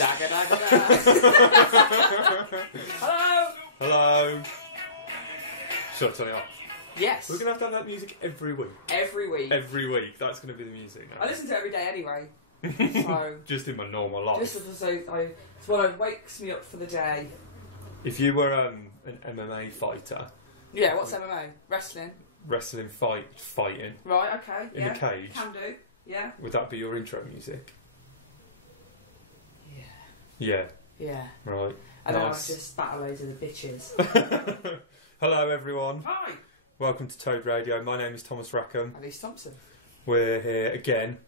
Dagga dagga da. Hello. Hello. Shall I turn it off? Yes. We're going to have that music every week. Every week. Every week. That's going to be the music now. I listen to it every day anyway. So just in my normal life. Just so it's what wakes me up for the day. If you were an MMA fighter. Yeah, what's MMA? Wrestling. Wrestling, fighting. Right, okay. In a cage. Can do. Yeah. Would that be your intro music? Yeah. Yeah. Yeah. Right. And nice. then I just battle loads of the bitches. Hello everyone. Hi. Welcome to Toad Radio. My name is Thomas Rackham. Alice Thompson. We're here again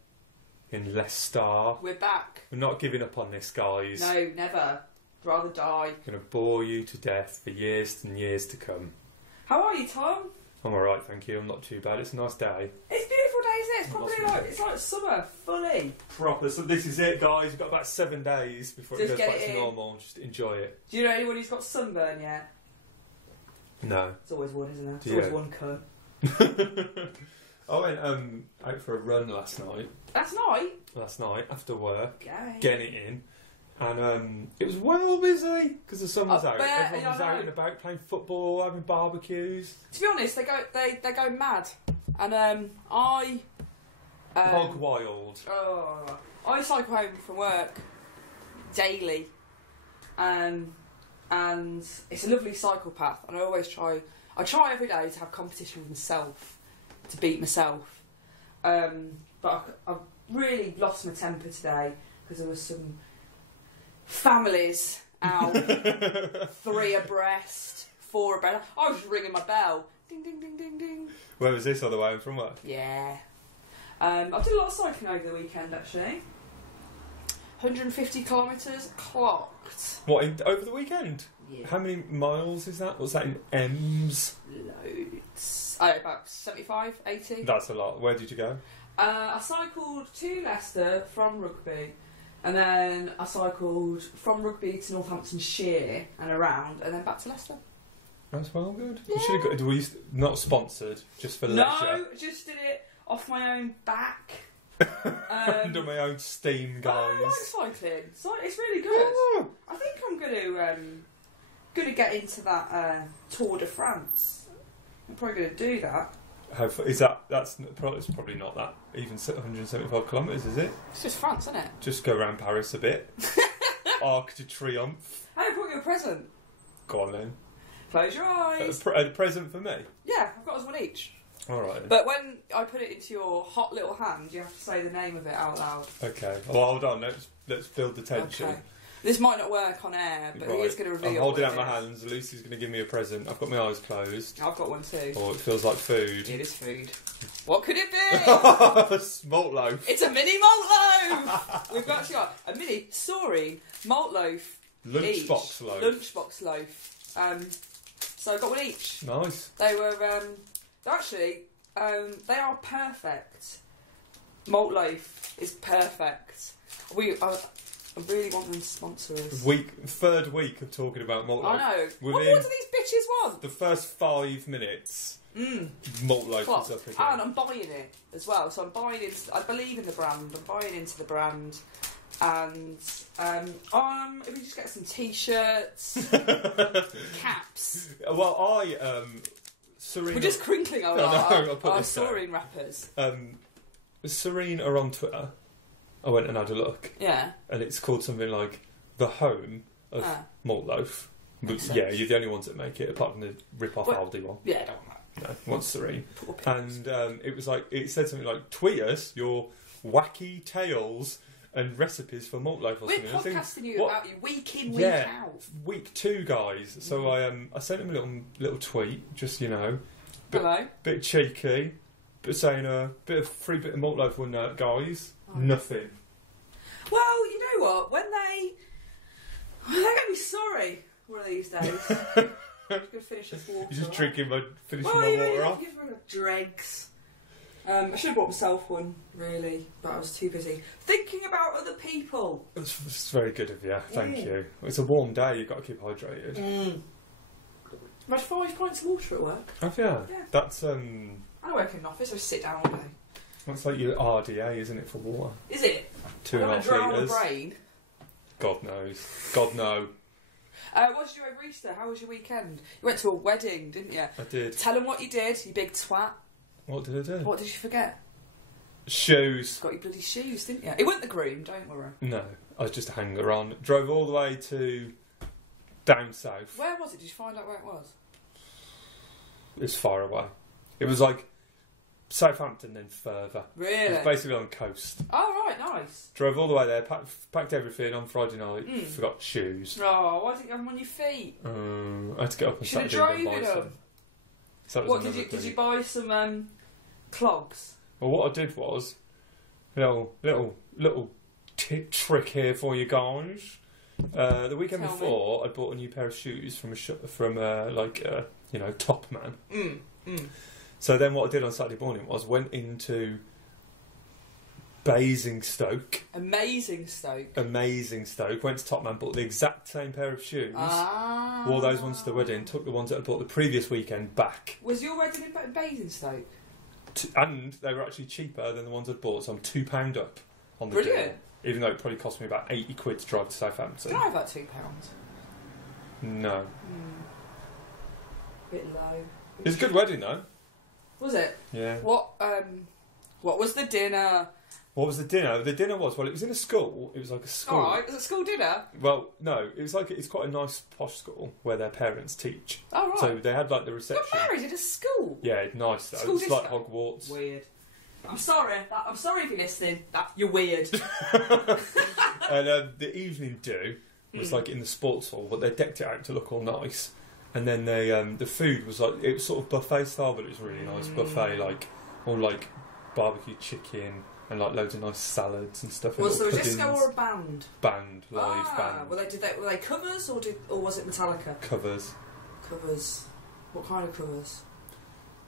in Leicester. We're back. We're not giving up on this, guys. No, never. Rather die. Going to bore you to death for years and years to come. How are you, Tom? I'm alright, thank you. I'm not too bad. It's a nice day. It's a beautiful day, isn't it? It's probably it's like summer, fully. Proper. So this is it, guys. We've got about 7 days before it Just goes get back it to in. normal. Just enjoy it. Do you know anyone who's got sunburn yet? No. It's always one, isn't there? It's Yeah. always one cunt. I went out for a run last night. Last night? After work. Yay. Getting it in. And it was well busy because the sun was I out. bet, Everyone was out and about playing football, having barbecues. To be honest, they go mad. And I... Hog wild. Oh, I cycle home from work daily. And it's a lovely cycle path. And I try every day to have competition with myself, to beat myself. But I've really lost my temper today because there was some families out, 3 abreast, 4 abreast. I was just ringing my bell. Ding, ding, ding, ding, ding. Where was this, on the way home from work? Yeah. I did a lot of cycling over the weekend, actually. 150 kilometres clocked. What, over the weekend? Yeah. How many miles is that? What's that in M's? Loads. Oh, about 75, 80. That's a lot. Where did you go? I cycled to Leicester from Rugby, and then I cycled from Rugby to Northamptonshire and around, and then back to Leicester. That's well good. Yeah. You should have got. Not sponsored, just for leisure. No, just did it off my own back. Under my own steam, guys. I like cycling. It's really good. Oh. I think I'm going to get into that Tour de France. I'm probably going to do that. Is that? It's probably not that. Even 175 kilometres, is it? It's just France, isn't it? Just go around Paris a bit. Arc de Triomphe. Hey, I brought you a present. Go on then. Close your eyes. A present for me? Yeah, I've got us one each. Alright. But when I put it into your hot little hand, you have to say the name of it out loud. Okay. Well, hold on. Let's build the tension. Okay. This might not work on air, but he is going to reveal. I'm holding what out it my is. hands. Lucy's going to give me a present. I've got my eyes closed. I've got one too. Oh, it feels like food. It is food. What could it be? Smalt loaf. It's a mini malt loaf! We've actually got a mini Sorry malt loaf. Lunchbox loaf. Lunchbox loaf. So I got one each. Nice. They were actually they are perfect. Malt loaf is perfect. I really want them to sponsor us. Third week of talking about malt loaf. I know. What do these bitches want? The first 5 minutes, malt loaf Plus, is up again. and I'm buying it as well. So I'm buying into. I believe in the brand. I'm buying into the brand. And if we just get some t-shirts, caps. Well, Serena. We're just crinkling our Soreen wrappers. Serene are on Twitter. I went and had a look. Yeah. And it's called something like the home of malt loaf. But yeah, you're the only ones that make it, apart from the rip-off Aldi one. Yeah, don't want that. No, one's Serene. And it said something like, tweet us your wacky tales and recipes for malt loaf or We're something. podcasting you about you week in, week out. Week 2, guys. So I sent him a little tweet, just, Hello. bit cheeky, but saying a free bit of malt loaf one night, guys. Oh. Nothing. Well, you know what? They're going to be sorry one of these days. I'm just going to finish this water. You're just finishing my water off? Dregs. I should have bought myself one, really, but I was too busy thinking about other people. It's very good of you, thank you. It's a warm day, you've got to keep hydrated. I've had 5 pints of water at work. Have you? Yeah. That's I work in an office, I sit down all day. That's like your RDA, isn't it, for water? Is it? 2.5 litres. My brain. God knows. God no. What did you do over Easter? How was your weekend? You went to a wedding, didn't you? I did. Tell them what you did, you big twat. What did I do? What did you forget? Shoes. Got your bloody shoes, didn't you? It wasn't the groom, don't worry. No, I was just a hanger-on. Drove all the way to down south. Where was it? Did you find out where it was? It was far away. It was like Southampton, then further. Really? It was basically on the coast. Oh, right, nice. Drove all the way there, packed everything on Friday night, forgot shoes. Oh, why didn't you have them on your feet? I had to get up on Should have Saturday drove and it buy up. some. So What did you buy some clogs? Well, what I did was little trick here for you guys. The weekend Tell before, I bought a new pair of shoes from Top Man. So then, what I did on Saturday morning was went into Basingstoke. Amazing Stoke. Went to Top Man, bought the exact same pair of shoes. Wore those ones to the wedding. Took the ones that I bought the previous weekend back. Was your wedding in Basingstoke? And they were actually cheaper than the ones I'd bought, so I'm £2 up on the Brilliant. deal. Even though it probably cost me about £80 to drive to Southampton. Did I have that £2? No. Bit low. It was a good wedding though. Was it? Yeah. What was the dinner? What was the dinner? The dinner was, well, it was in a school. It was like a school. Alright, was it school dinner? Well, no, it was like, it's quite a nice posh school where their parents teach. Oh, right. So they had like the reception. You're married at a school? Yeah, nice though. School It's like disco? Hogwarts. Weird. I'm sorry if you're listening. You're weird. And the evening do was like in the sports hall, but they decked it out to look all nice. And then they the food was like, it was sort of buffet style, but it was really nice buffet, like all like barbecue chicken and like loads of nice salads and stuff. Was there a puddings. disco or a band? Band, live band. Were they covers or was it Metallica? Covers. Covers. What kind of covers?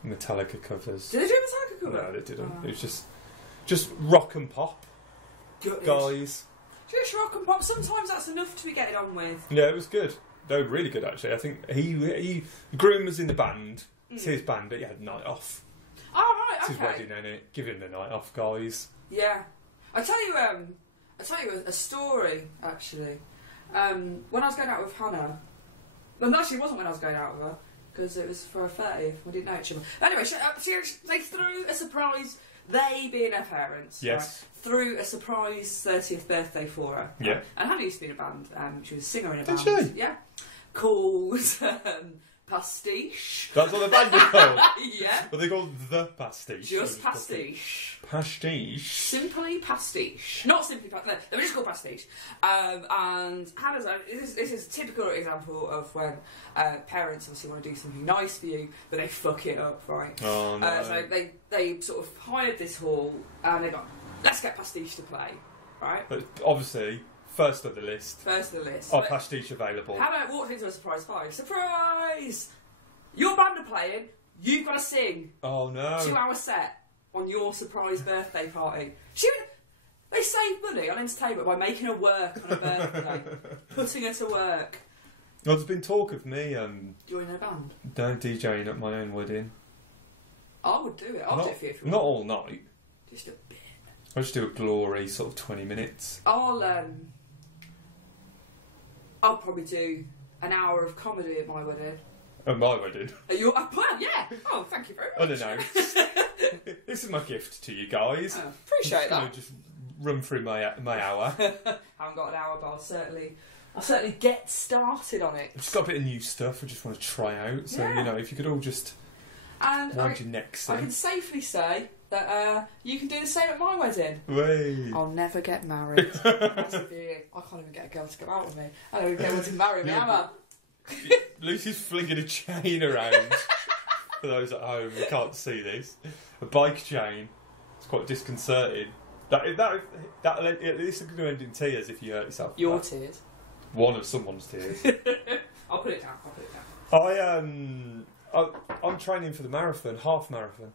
Metallica covers. Did they do a Metallica cover? No, they didn't. It was just rock and pop, Good. guys. Just rock and pop. Sometimes that's enough to be getting on with. Yeah, it was good. They were really good actually. I think the groom was in the band. It's his band, but he had night off. Oh right, okay. It's his wedding, ain't it? Give him the night off, guys. Yeah, I tell you a story actually. When I was going out with Hannah, well, actually, it wasn't when I was going out with her because it was for her 30th. We didn't know each other. Anyway, they threw a surprise. They being her parents, yes, right, threw a surprise 30th birthday for her. Yeah, and Hannah used to be in a band. She was a singer in a Did band. she? Yeah, called Pastiche. that's what the band was called. Yeah. What they called the Pastiche. Just Pastiche. Pastiche. Simply Pastiche. Not simply Pastiche. No, they were just called Pastiche. And Hannah's this is a typical example of when parents obviously want to do something nice for you, but they fuck it up, right? Oh no. So they sort of hired this hall and they got, let's get Pastiche to play, right? But obviously, first of the list. First of the list. Are Pastiche available? Hannah walked into a surprise party. Surprise! Your band are playing. You've got to sing. Oh no. 2-hour set on your surprise birthday party. They saved money on entertainment by making her work on her birthday, putting her to work. Well, there's been talk of me Joining a band. DJing at my own wedding. I would do it. I'll do it for you if you Not want. all night. Just a bit. I'll just do a glory sort of 20 minutes. I'll probably do an hour of comedy at my wedding. At my wedding. At your well, yeah. Oh, thank you very much. I don't know. This is my gift to you guys. Oh, appreciate I'm that. just run through my hour. Haven't got an hour, but I'll certainly get started on it. I've just got a bit of new stuff I just want to try out. So, Yeah. if you could all just And wind your necks I in. can safely say that you can do the same at my wedding. Way. I'll never get married. That's the beauty. I can't even get a girl to go out with me. I don't even get one to marry me, am I? Lucy's flinging a chain around. For those at home who can't see this, a bike chain. It's quite disconcerting. This is going to end in tears if you hurt yourself. Your tears. One of someone's tears. I'll put it down. I'm training for the marathon, half marathon.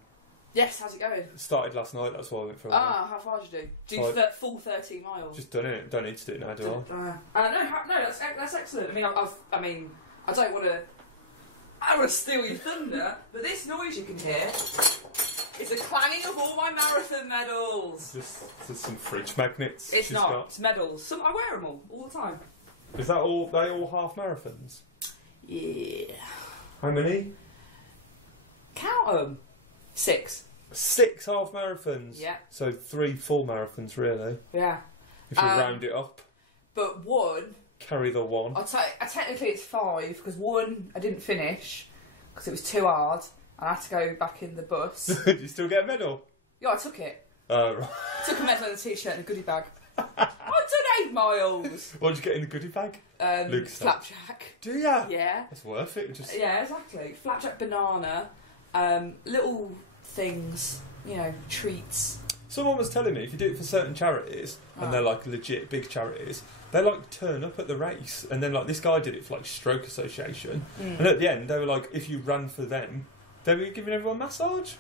Yes, how's it going? Started last night. That's why I went for a run. How far did you do? Do you full 13 miles? Just done it. Don't need to do it now, do No, that's excellent. I mean, I don't want to steal your thunder, but this noise you can hear It's a clanging of all my marathon medals. Just some fridge magnets. It's not. Got. It's medals. I wear them all the time. Is that all? They all half marathons? Yeah. How many? Count them. 6. 6 half marathons. Yeah. So 3 full marathons, really. Yeah. If you round it up. But 1. Carry the 1. Technically it's 5 because 1 I didn't finish because it was too hard and I had to go back in the bus. Did you still get a medal? Yeah, I took it. Oh, right. I took a medal and a t-shirt and a goodie bag. I've done 8 miles. What did you get in the goodie bag? Flapjack. Do ya? Yeah. That's worth it. Just Yeah, exactly. Flapjack banana, little things, you know, treats. Someone was telling me if you do it for certain charities, and they're like legit big charities, they like turn up at the race. And then like this guy did it for like Stroke Association, and at the end they were like, if you ran for them, they were giving everyone a massage.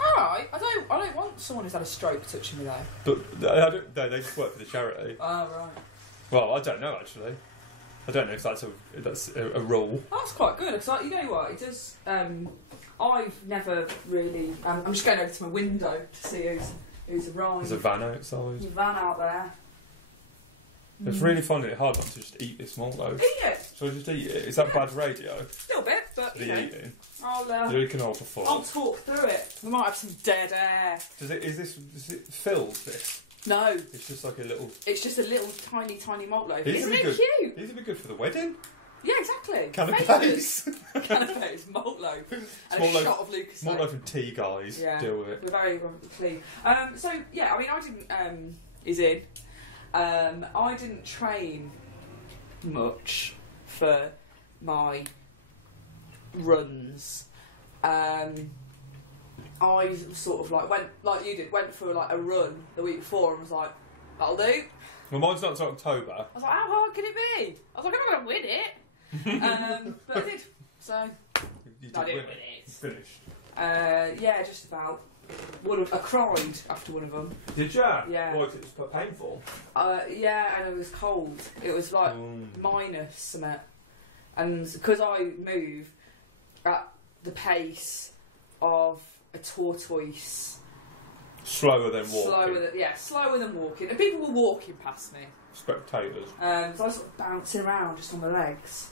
Alright, I don't want someone who's had a stroke touching me though. But I don't. No, they just work for the charity. Oh right. Well, I don't know actually. I don't know if that's a rule. That's quite good because you know what it does. I've never really. I'm just going over to my window to see who's arrived. There's a van outside. There's a van out there. It's really finding it hard not to just eat this malt loaf. Eat it. So I just eat it. Is that bad radio? A little bit, but The you know, eating. I'll You can hold the fork. I'll talk through it. We might have some dead air. Is it filled? This? No, It's just like a little. it's just a little tiny malt loaf. These Isn't would be it good. cute? These would be good for the wedding. Yeah, exactly. Canapes. Canapes, malt loaf, and Small a loaf- shot of Lucas. Small loaf and tea, guys. Yeah. Deal with it. We're very clean. So yeah, I mean, I didn't. Is in. I didn't train much for my runs. I sort of like went like you did. Went for like a run the week before and was like, "That'll do." Well, mine's not until October. I was like, "How hard can it be?" I was like, "I'm not going to win it," but I did. So You did I didn't win win it. it. Finished. Yeah, just about. I cried after one of them. Did you? Yeah. Or was it just painful? Yeah, and it was cold. It was like minus something. And because I move at the pace of a tortoise. Slower than walking. Slower than walking. And people were walking past me. Spectators. So I was sort of bouncing around just on my legs.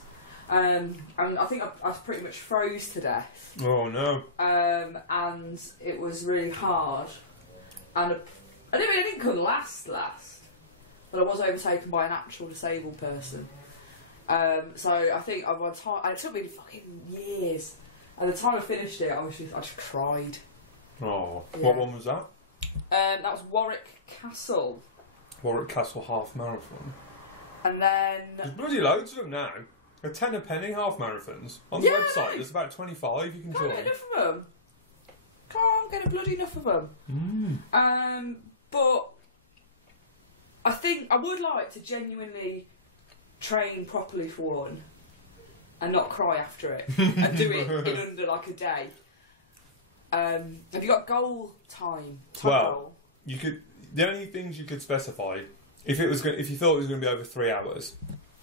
And I think I pretty much froze to death. Oh no. And it was really hard. And I didn't come last, but I was overtaken by an actual disabled person. So I think it took me fucking years. And the time I finished it, I just cried. Oh, Yeah. What one was that? That was Warwick Castle. Warwick Castle half marathon. And then There's bloody loads of them now. A tenner penny half marathons on the Yeah, I website. know. There's about 25 you can can't join. get enough of them. Can't get a bloody enough of them. But I think I would like to genuinely train properly for one and not cry after it and do it in under like a day. Have you got goal time? Well, you could. The only things you could specify if you thought it was going to be over 3 hours,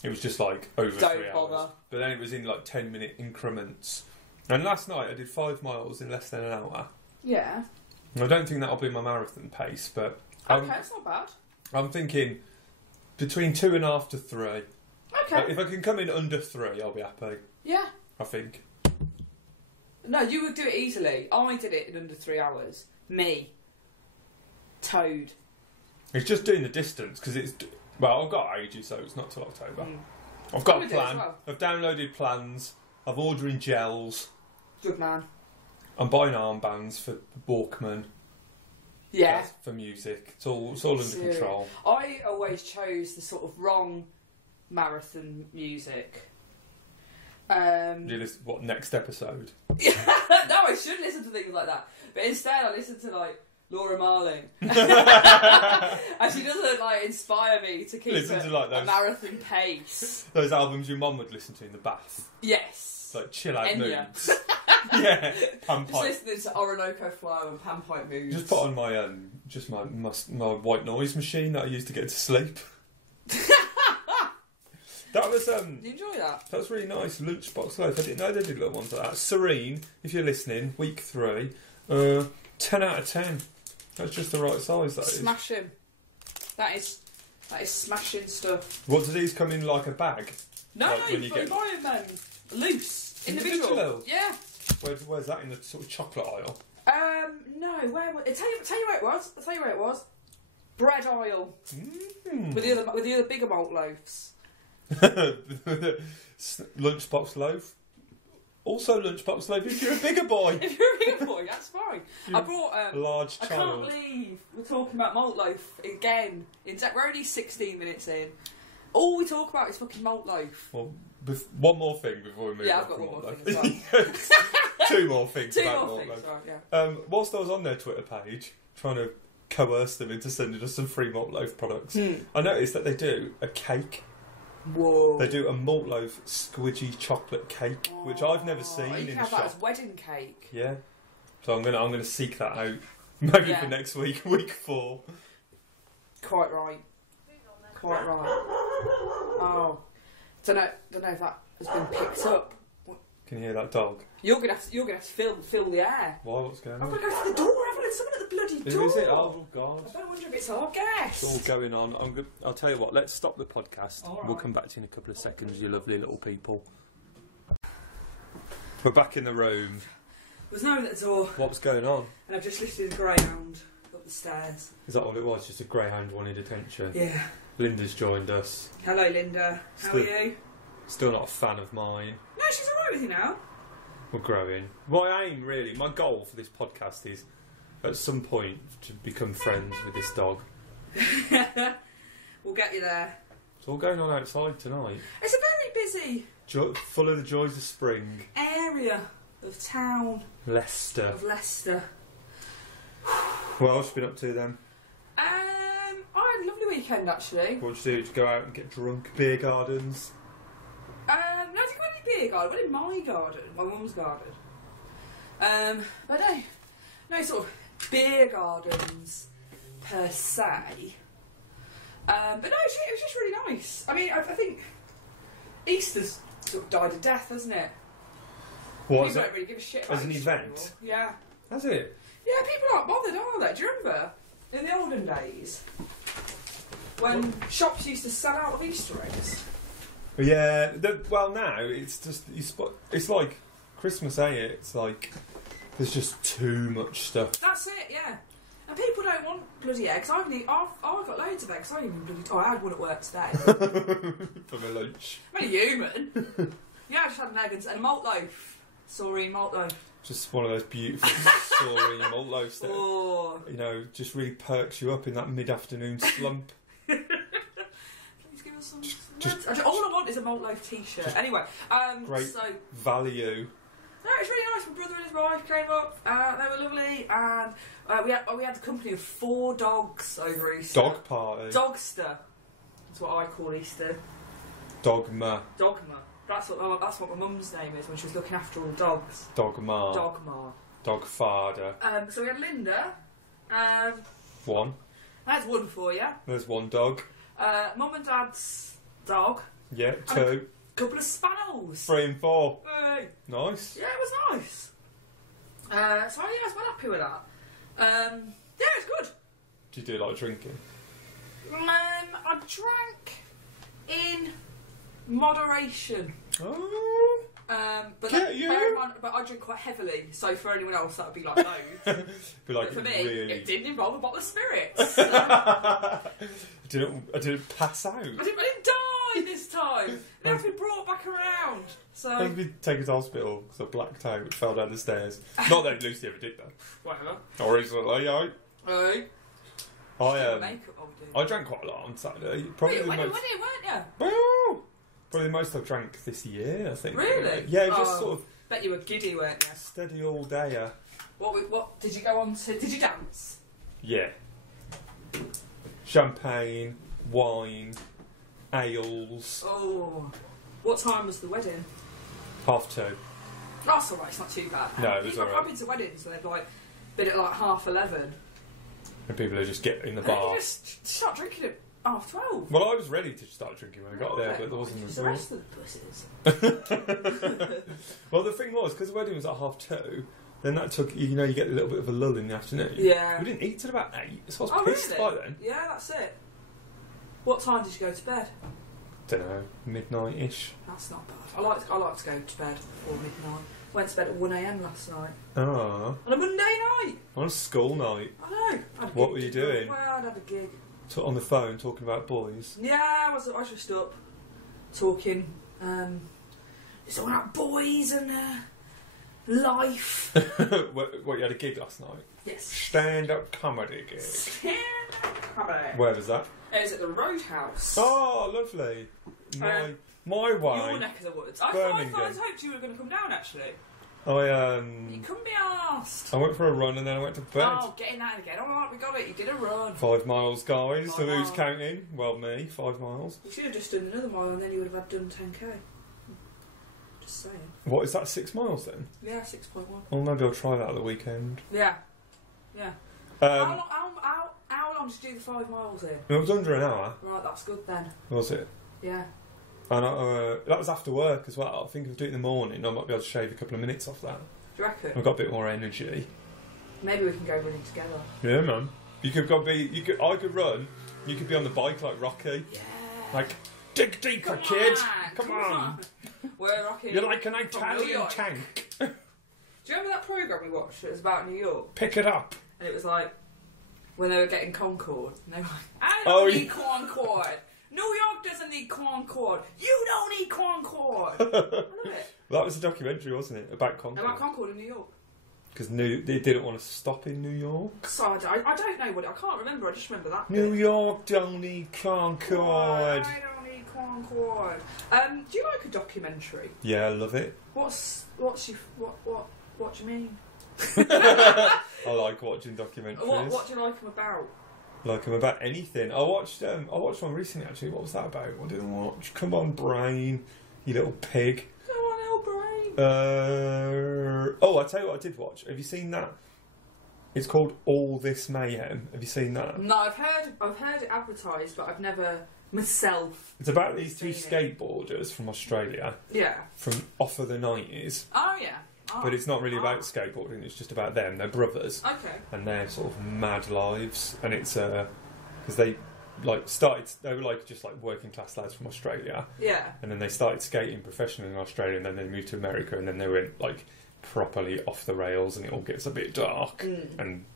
it was just like over Don't 3 bother. hours. But then it was in like 10-minute increments. And last night I did 5 miles in less than an hour. Yeah. I don't think that'll be my marathon pace, but Okay, that's not bad. I'm thinking between 2.5 to 3. Okay. If I can come in under 3, I'll be happy. Yeah. I think. No, you would do it easily. I did it in under 3 hours. Me. Toad. It's just doing the distance because it's. Well, I've got ages, so it's not till October. I've I'm got a gonna do it as plan. well. I've downloaded plans. I'm ordering gels. Good man. I'm buying armbands for Walkman. Yeah. For music. It's all under Serious. control. I always chose the sort of wrong marathon music. What, next episode? No, I should listen to things like that. But instead I listen to like Laura Marling. And she doesn't like inspire me to keep Listen to, like, a those- marathon pace. Those albums your mum would listen to in the bath. Yes. Like chill out Enya. moods. Yeah. Just Panpipe. listening to Orinoco Flow and Panpipe Moods. Just put on my my white noise machine that I use to get to sleep. That was Did you enjoy that? That was really nice. Lunchbox loaf. I didn't know they did little ones like that. Serene, if you're listening, week 3, 10 out of 10. That's just the right size. That is. Smashing. That is smashing stuff. What, do these come in like a bag? No, like no, you buy them loose, individual. Yeah. Where's that in the sort of chocolate aisle? No. Where? I'll tell you where it was. I'll tell you where it was. Bread aisle. With the other bigger malt loaves. Lunchbox loaf. Also lunchbox loaf if you're a bigger boy. If you're a bigger boy, that's fine. I brought a large child. I can't believe we're talking about malt loaf again. We're only 16 minutes in. All we talk about is fucking malt loaf. Well, one more thing before we move on. Yeah, I've got one more thing as well. 2 more things Two about more malt things, loaf. right, yeah. Whilst I was on their Twitter page, trying to coerce them into sending us some free malt loaf products, I noticed that they do a cake. Whoa. They do a malt loaf squidgy chocolate cake, which I've never seen you in can the have shop. that as wedding cake. Yeah. So I'm gonna seek that out. Maybe Yeah. for next week, week 4. Quite right. Quite right. Oh. Don't know if that has been picked up. Can you hear that dog? You're gonna have to fill the air. Why? What's going I've on? got to go to the door. I've got someone at the bloody door. Who is it? Oh God! I don't wonder if it's our guest. It's all going on. I'll tell you what. Let's stop the podcast. All right. We'll come back to you in a couple of seconds. You lovely little people. We're back in the room. There's no one at the door, What's going on? and I've just lifted a greyhound up the stairs. Is that all it was? Just a greyhound wanted attention. Yeah. Linda's joined us. Hello, Linda. How are you? Still not a fan of mine. No, she's alright with you now. We're growing. My aim, really, my goal for this podcast is, at some point, to become friends with this dog. We'll get you there. It's all going on outside tonight. It's a very busy Full of the joys of spring. area of town Leicester. of Leicester. What else have you been up to then? I had a lovely weekend actually. What did you do? Did you go out and get drunk? Beer gardens? No, I didn't go in any beer garden. I went in my garden, my mum's garden. But no sort of beer gardens per se. But no, it was just really nice. I mean, I think Easter's sort of died a death, hasn't it? What People is it? don't really give a shit about As an Easter event? anymore. Yeah. Has it? Yeah, people aren't bothered, are they? Do you remember in the olden days when shops used to sell out of Easter eggs? Yeah. Well, now it's just it's like Christmas, ain't it? It's like there's just too much stuff. That's it, yeah. And people don't want bloody eggs. I've got loads of eggs. I didn't even bloody. Oh, I had one at work today. For my lunch. I'm only human. Yeah, I just had an egg and a malt loaf. Sorry, malt loaf. Just one of those beautiful sorry malt loaves that, you know, just really perks you up in that mid-afternoon slump. Please give us some. All I want is a malt loaf T-shirt. Anyway, Great so value. no, it was really nice. My brother and his wife came up. They were lovely, and we had the company of 4 dogs over Easter. Dog party. Dogster. That's what I call Easter. Dogma. Dogma. That's what my mum's name is when she was looking after all the dogs. Dogma. Dogma. Dogfather. So we had Linda. One. That's one for you. There's one dog. Mum and Dad's dog. Yeah, And 2. Couple of spaniels. 3 and 4. Hey. Nice. Yeah, it was nice. So yeah, I was well happy with that. Yeah, it's good. Do you do like drinking? I drank in moderation. Oh. But Get you. bear in mind, but I drink quite heavily, so for anyone else that would be like loads. Be like But for me, really. it didn't involve a bottle of spirits. I didn't pass out. I didn't die this time. They have to be brought back around. So I was taken to hospital because I blacked out and fell down the stairs. Not that Lucy ever did that. whatever. Not recently, I. Hey. Makeup, I drank quite a lot on Saturday. Probably Wait, the when most. weren't you? Well, probably the most I've drank this year, I think. Really? Yeah, just sort of Bet you were giddy, weren't you? steady all dayer. What did you go on to? Did you dance? Yeah. Champagne, wine, ales. Oh. What time was the wedding? 2:30. That's alright, it's not too bad. No, it was I've alright. been to weddings and they've been at like 11:30. And people are just getting in the And then bar. you just start drinking at 12. Well, I was ready to start drinking when I got there, but there wasn't the rest of the pussies. Well, the thing was, because the wedding was at 2:30, then that took, you get a little bit of a lull in the afternoon. Yeah. We didn't eat till about 8, so I was pissed really? by then. Yeah, that's it. What time did you go to bed? Don't know, midnight-ish. That's not bad. I like to go to bed before midnight. Went to bed at 1am last night. Ah. On a Monday night. On a school night. I know. What were you doing? Well, I'd had a gig. On the phone, talking about boys? Yeah, I was just up, talking. It's all about boys and life. What, you had a gig last night? Yes. Stand-up comedy gig. Stand-up comedy. Where was that? It was at the Roadhouse. Oh, lovely. My way. Your neck of the woods. I Birmingham. hoped you were going to come down, actually. You couldn't be asked. I went for a run and then I went to bed. Oh, getting that again. All right, we got it. You did a run. 5 miles, guys. 5 So who's miles. counting? Well, me. 5 miles. You should have just done another mile and then you would have done 10k. Just saying. What, is that 6 miles then? Yeah, 6.1. Well, maybe I'll try that at the weekend. Yeah. Yeah. How long did you do the 5 miles in? It was under an hour. Right, that's good then. Was it? Yeah. And that was after work as well. I think if I do it in the morning, I might be able to shave a couple of minutes off that. Do you reckon? I've got a bit more energy. Maybe we can go running together. Yeah, man. I could run. You could be on the bike like Rocky. Yeah. Like, dig deeper, kid. Come on. We're Rocky. You're like an Italian tank. Do you remember that programme we watched? It was about New York. Pick it up. And it was like, when they were getting Concord. And they were like, I Oh, don't need Concord. New York doesn't need Concord. You don't need Concord. I love it. That was a documentary, wasn't it? About Concord. About Concord in New York. Because they didn't want to stop in New York. So I don't know what I can't remember. I just remember that. New bit. York don't need Concord. I don't need Concord. Do you like a documentary? Yeah, I love it. What do you mean? I like watching documentaries. What do you like them about? Like them about anything. I watched one recently actually. What was that about? What did I watch? Come on, brain, you little pig. Come on, little brain. I tell you what I did watch. Have you seen that? It's called All This Mayhem. Have you seen that? No, I've heard it advertised, but I've never myself. It's about these two skateboarders from Australia. Yeah. From off of the 90s. Oh yeah. Oh. But it's not really about skateboarding, it's just about them. They're brothers. Okay. And their sort of mad lives. And it's because they they were just working class lads from Australia. Yeah. And then they started skating professionally in Australia, and then they moved to America, and then they went properly off the rails, and it all gets a bit dark and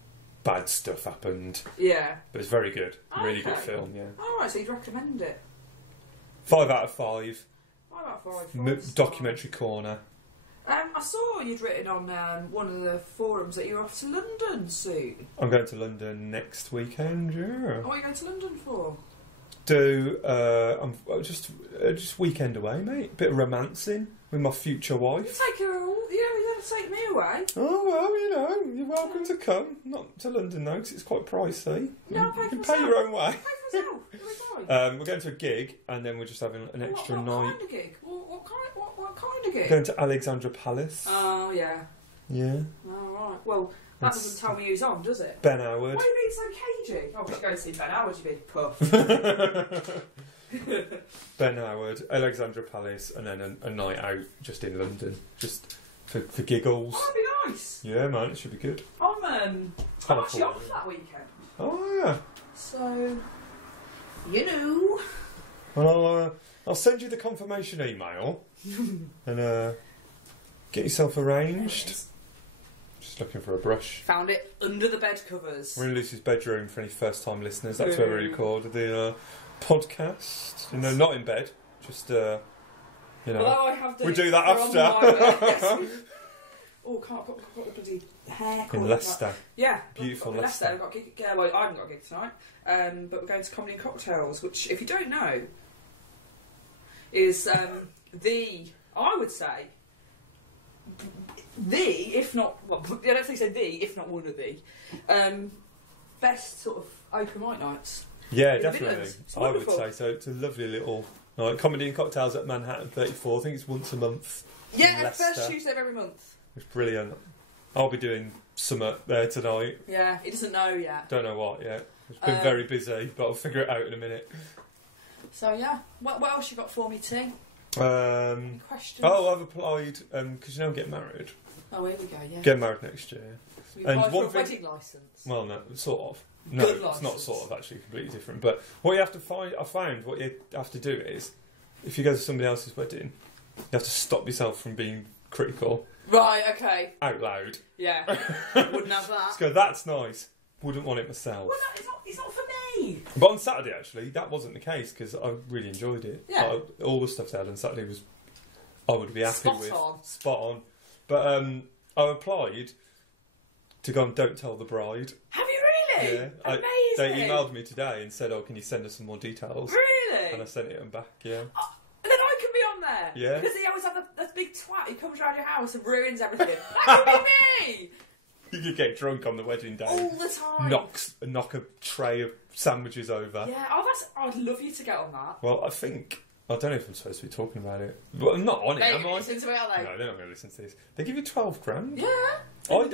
bad stuff happened. Yeah. But it's very good. Really Okay. good film, yeah. Alright, so you'd recommend it? 5 out of 5. 5 out of 5. Documentary corner. I saw you'd written on one of the forums that you're off to London soon. I'm going to London next weekend, yeah. What are you going to London for? I'm just weekend away, mate. Bit of romancing with my future wife. Take her all. You don't take me away. Oh well, you're welcome to come. Not to London though, because it's quite pricey. No, you pay can for pay your own way. Pay for yourself. Where are we going? We're going to a gig, and then we're just having an extra what night. What kind of gig? What kind of gig? Going to Alexandra Palace. Oh yeah. Yeah. All right. Well, that doesn't tell me who's on, does it? Ben Howard. Why are you being so cagey? Oh, we should go and see Ben Howard, you big puff. Ben Howard, Alexandra Palace, and then a night out just in London, just for giggles. Oh, that'd be nice. Yeah, man, it should be good. I'm actually off that weekend. Oh yeah. So, you know. Well, I'll send you the confirmation email and get yourself arranged. Just looking for a brush. Found it under the bed covers. We're in Lucy's bedroom for any first-time listeners. That's where we record the podcast. Not in bed. Just Although I have we do that after. Oh, can't put the bloody hair. In Leicester. Yeah. Beautiful Leicester. I've got a gig. Well, I haven't got a gig tonight. But we're going to Comedy and Cocktails, which, if you don't know, is I would say, if not, well, I don't think so, if not one of the best sort of open mic nights. Yeah, in definitely. I would say so. It's a lovely little Comedy and Cocktails at Manhattan 34. I think it's once a month. Yeah, first Tuesday of every month. It's brilliant. I'll be doing summer there tonight. Yeah, he doesn't know yet. Don't know what yet. It's been very busy, but I'll figure it out in a minute. So yeah, what else you got for me, T? Questions? Oh, I've applied because I'm getting married. Oh, here we go. Yeah. Getting married next year. You applied for a wedding licence. Well, no, sort of. No, Good it's licence. not sort of. Actually, completely different. But what you have to find, I found, what you have to do is, if you go to somebody else's wedding, you have to stop yourself from being critical. Right. Okay. Out loud. Yeah. Wouldn't have that. Just go. That's nice. Wouldn't want it myself. Well, no, it's not for me. But on Saturday, actually, that wasn't the case because I really enjoyed it. Yeah. All the stuff they had on Saturday was, I would be happy Spot with. on. Spot on. But I applied to go and Don't Tell the Bride. Have you really? Yeah. Amazing. They emailed me today and said, "Oh, can you send us some more details?" Really? And I sent it them back. Yeah. Oh, then I can be on there. Yeah. Because they always have that big twat who comes around your house and ruins everything. That could be me. You could get drunk on the wedding day. All the time. Knock a tray of sandwiches over. Yeah. Oh, I'd love you to get on that. Well, I don't know if I'm supposed to be talking about it. But I'm not on it, They am I? listen to it, are they? No, they're not going to listen to this. They give you 12 grand. Yeah. I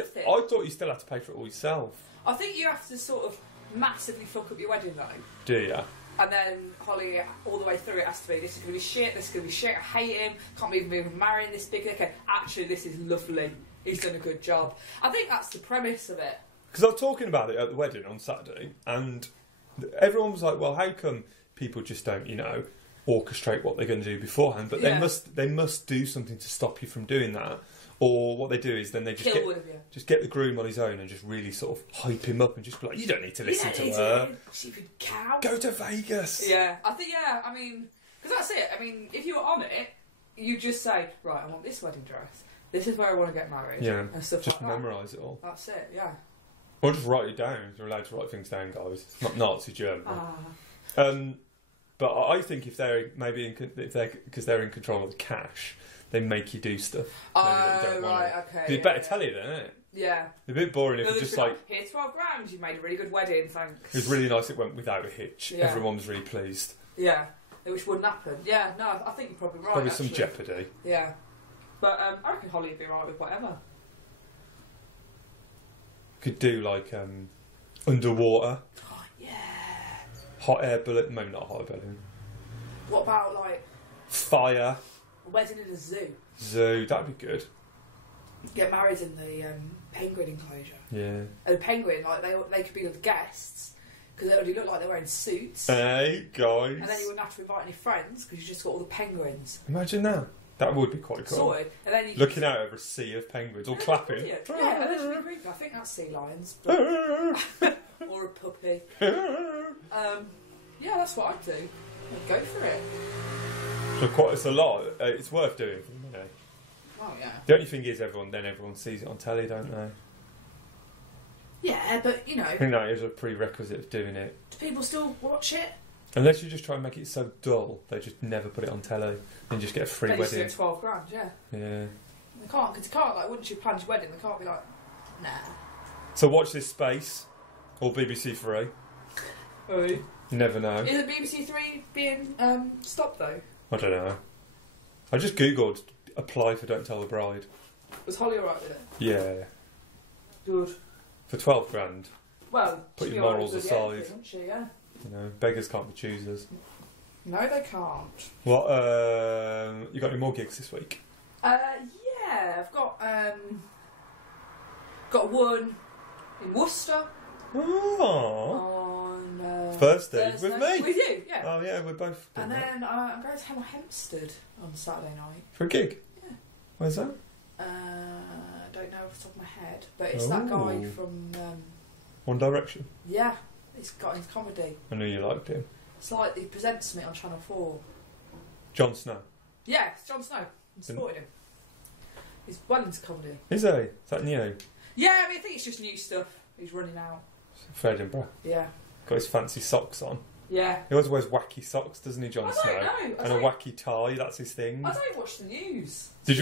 thought you still had to pay for it all yourself. I think you have to sort of massively fuck up your wedding though. Do you? And then Holly, all the way through it has to be, this is going to be shit, this is going to be shit, I hate him, can't believe I'm marrying this big dickhead. Actually, this is lovely. He's done a good job. I think that's the premise of it. Because I was talking about it at the wedding on Saturday, and everyone was like, well, how come people just don't, orchestrate what they're going to do beforehand? But Yeah. they must do something to stop you from doing that. Or what they do is then they just get the groom on his own and just really sort of hype him up and just be like, you don't need to listen to her. Stupid cow. Go to Vegas. Yeah, I mean, because that's it. I mean, if you were on it, you just say, right, I want this wedding dress. This is where I want to get married. Yeah, and stuff just like that. memorise it all. That's it, yeah. Or just write it down. You're allowed to write things down, guys. It's not Nazi German. But I think if they're because they're in control of the cash, they make you do stuff. Oh, right, okay. They'd better tell you, don't it? Yeah. It's a bit boring if it's just like, here's 12 grand, you made a really good wedding, thanks. it was really nice it went without a hitch. Yeah. Everyone was really pleased. Yeah, which wouldn't happen. Yeah, no, I think you're probably right. Probably actually. some jeopardy. Yeah. But I reckon Holly would be right with whatever. Could do like underwater. Yeah. Hot air balloon. Maybe not hot air balloon. What about like Fire. a wedding in a zoo? Zoo. That'd be good. Get married in the penguin enclosure. Yeah. And a penguin, like they could be the guests because they already look like they're wearing suits. Hey guys. And then you wouldn't have to invite any friends because you just got all the penguins. Imagine that. That would be quite cool. Sorted. And then you looking out over a sea of penguins, all clapping. Yeah, that's really creepy. I think that's sea lions. But or a puppy. Yeah, that's what I'd do. I'd go for it. So it's a lot. It's worth doing for the money. Oh yeah. The only thing is, everyone sees it on telly, don't they? Yeah, but I think that is a prerequisite of doing it. do people still watch it? Unless you just try and make it so dull, they just never put it on telly and just get a free They wedding. get 12 grand, yeah. Yeah. They can't, because like, once you plan your wedding, they can't be like, nah. So watch this space, or BBC Three. Oh. You never know. Is it BBC Three being stopped though? I don't know. I just googled apply for Don't Tell the Bride. Was Holly alright with it? Yeah. Good. For 12 grand. Well, Put she'd your be alright morals with aside. everything, wouldn't she? Yeah. Beggars can't be choosers. No, they can't. What? You got any more gigs this week? Yeah, I've got one in Worcester. Oh. On Thursday with me. With you, yeah. Oh yeah, we're both. And doing that. then I'm going to Hemel Hempstead on Saturday night. For a gig. Yeah. Where's that? I don't know off the top of my head, but it's that guy from. One Direction. Yeah, he's got his comedy. I knew you liked him. It's like he presents me on Channel 4. Jon Snow. Yeah, it's Jon Snow. I'm supporting him. He's well into comedy. Is he? Is that new? Yeah, I think it's just new stuff. He's running out. For Edinburgh. Yeah. Got his fancy socks on. Yeah. He always wears wacky socks, doesn't he, Jon Snow? I don't know. And a wacky tie, that's his thing. I don't watch the news. Did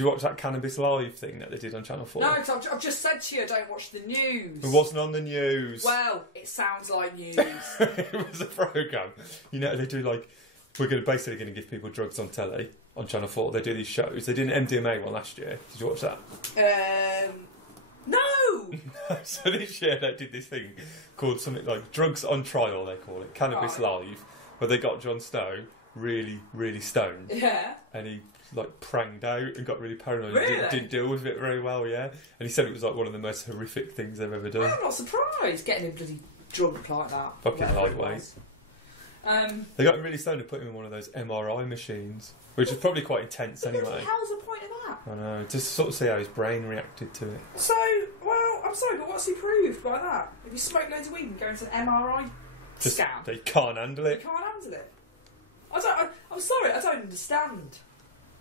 you watch that Cannabis Live thing that they did on Channel 4? No, because I've just said to you I don't watch the news. It wasn't on the news. Well, it sounds like news. It was a programme. They do like, we're basically going to give people drugs on telly, on Channel 4. They do these shows. They did an MDMA one last year. Did you watch that? No! So this year they did this thing called something like Drugs on Trial, they call it, Cannabis Live, where they got Jon Snow really, really stoned. Yeah. And he like pranged out and got really paranoid. Really? And didn't deal with it very well, yeah. And he said it was like one of the most horrific things they've ever done. I'm not surprised getting him bloody drunk like that. Fucking lightweight. They got him really stoned and put him in one of those MRI machines, which is probably quite intense anyway. What the hell's the point of that? I know, just to sort of see how his brain reacted to it. So, well, I'm sorry, but what's he proved by that? If you smoke loads of weed and go into an MRI Just scan, they can't handle you it. can't handle it. I'm sorry, I don't understand.